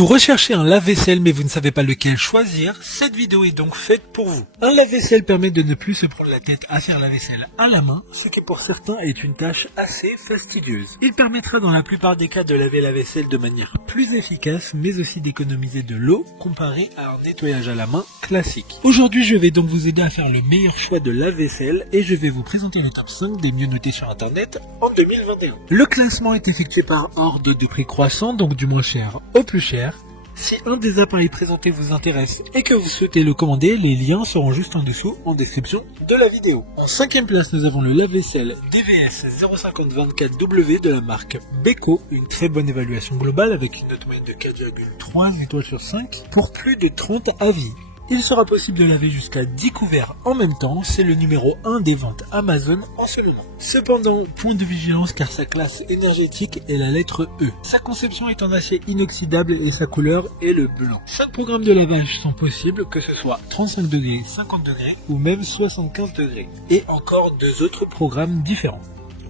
Vous recherchez un lave-vaisselle mais vous ne savez pas lequel choisir, cette vidéo est donc faite pour vous. Un lave-vaisselle permet de ne plus se prendre la tête à faire la vaisselle à la main, ce qui pour certains est une tâche assez fastidieuse. Il permettra dans la plupart des cas de laver la vaisselle de manière plus efficace mais aussi d'économiser de l'eau comparé à un nettoyage à la main classique. Aujourd'hui je vais donc vous aider à faire le meilleur choix de lave-vaisselle et je vais vous présenter le top 5 des mieux notés sur internet en 2021. Le classement est effectué par ordre de prix croissant, donc du moins cher au plus cher. Si un des appareils présentés vous intéresse et que vous souhaitez le commander, les liens seront juste en dessous en description de la vidéo. En 5e place, nous avons le lave-vaisselle DVS 0524W de la marque Beko, une très bonne évaluation globale avec une note moyenne de 4,3 étoiles sur 5 pour plus de 30 avis. Il sera possible de laver jusqu'à 10 couverts en même temps, c'est le numéro 1 des ventes Amazon en ce moment. Cependant, point de vigilance car sa classe énergétique est la lettre E. Sa conception est en acier inoxydable et sa couleur est le blanc. 5 programmes de lavage sont possibles, que ce soit 35 degrés, 50 degrés ou même 75 degrés. Et encore 2 autres programmes différents.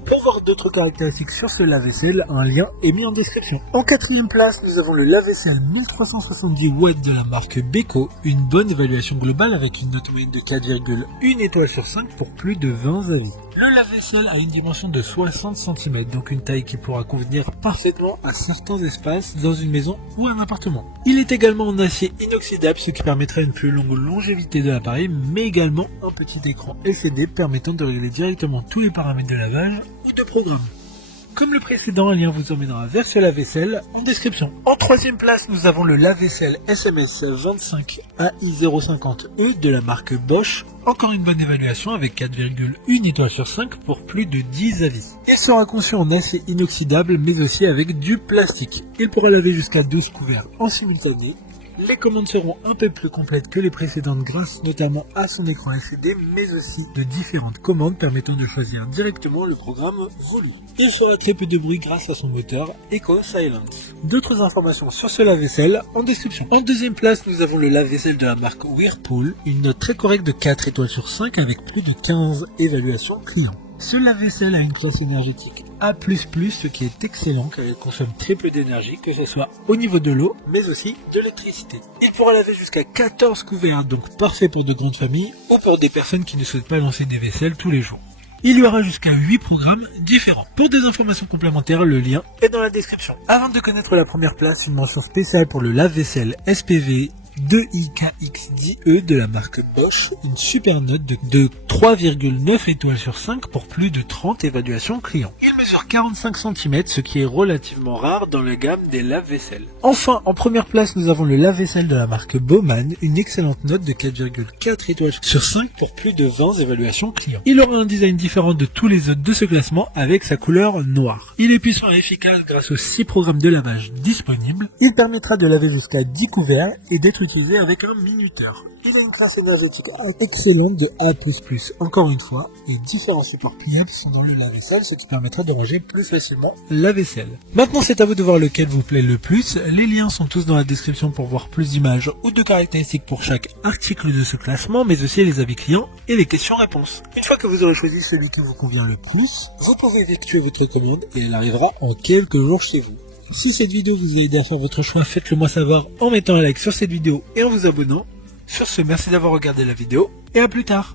Pour voir d'autres caractéristiques sur ce lave-vaisselle, un lien est mis en description. En 4e place, nous avons le lave-vaisselle 1370 watts de la marque Beko, une bonne évaluation globale avec une note moyenne de 4,1 étoiles sur 5 pour plus de 20 avis. Le lave-vaisselle a une dimension de 60 cm, donc une taille qui pourra convenir parfaitement à certains espaces dans une maison ou un appartement. Il est également en acier inoxydable, ce qui permettra une plus longue longévité de l'appareil, mais également un petit écran LCD permettant de régler directement tous les paramètres de lavage ou de programme. Comme le précédent, un lien vous emmènera vers ce lave-vaisselle en description. En 3e place, nous avons le lave-vaisselle SMS 25 AI050E de la marque Bosch. Encore une bonne évaluation avec 4,1 étoiles sur 5 pour plus de 10 avis. Il sera conçu en acier inoxydable mais aussi avec du plastique. Il pourra laver jusqu'à 12 couverts en simultané. Les commandes seront un peu plus complètes que les précédentes grâce notamment à son écran LCD mais aussi de différentes commandes permettant de choisir directement le programme voulu. Il fera très peu de bruit grâce à son moteur Eco Silence. D'autres informations sur ce lave-vaisselle en description. En 2e place, nous avons le lave-vaisselle de la marque Whirlpool, une note très correcte de 4 étoiles sur 5 avec plus de 15 évaluations clients. Ce lave-vaisselle a une classe énergétique A++, ce qui est excellent car il consomme très peu d'énergie, que ce soit au niveau de l'eau, mais aussi de l'électricité. Il pourra laver jusqu'à 14 couverts, donc parfait pour de grandes familles ou pour des personnes qui ne souhaitent pas lancer des vaisselles tous les jours. Il y aura jusqu'à 8 programmes différents. Pour des informations complémentaires, le lien est dans la description. Avant de connaître la première place, une mention spéciale pour le lave-vaisselle SPV 2IKX10E de la marque Bosch, une super note de 3,9 étoiles sur 5 pour plus de 30 évaluations clients. Il mesure 45 cm, ce qui est relativement rare dans la gamme des lave-vaisselle. Enfin, en première place, nous avons le lave-vaisselle de la marque Baumann, une excellente note de 4,4 étoiles sur 5 pour plus de 20 évaluations clients. Il aura un design différent de tous les autres de ce classement avec sa couleur noire. Il est puissant et efficace grâce aux 6 programmes de lavage disponibles. Il permettra de laver jusqu'à 10 couverts et d'être utilisé avec un minuteur. Il a une classe énergétique excellente de A++, encore une fois, et différents supports pliables sont dans le lave-vaisselle, ce qui permettra de ranger plus facilement la vaisselle. Maintenant, c'est à vous de voir lequel vous plaît le plus. Les liens sont tous dans la description pour voir plus d'images ou de caractéristiques pour chaque article de ce classement, mais aussi les avis clients et les questions-réponses. Une fois que vous aurez choisi celui qui vous convient le plus, vous pouvez effectuer votre commande et elle arrivera en quelques jours chez vous. Si cette vidéo vous a aidé à faire votre choix, faites-le moi savoir en mettant un like sur cette vidéo et en vous abonnant. Sur ce, merci d'avoir regardé la vidéo et à plus tard.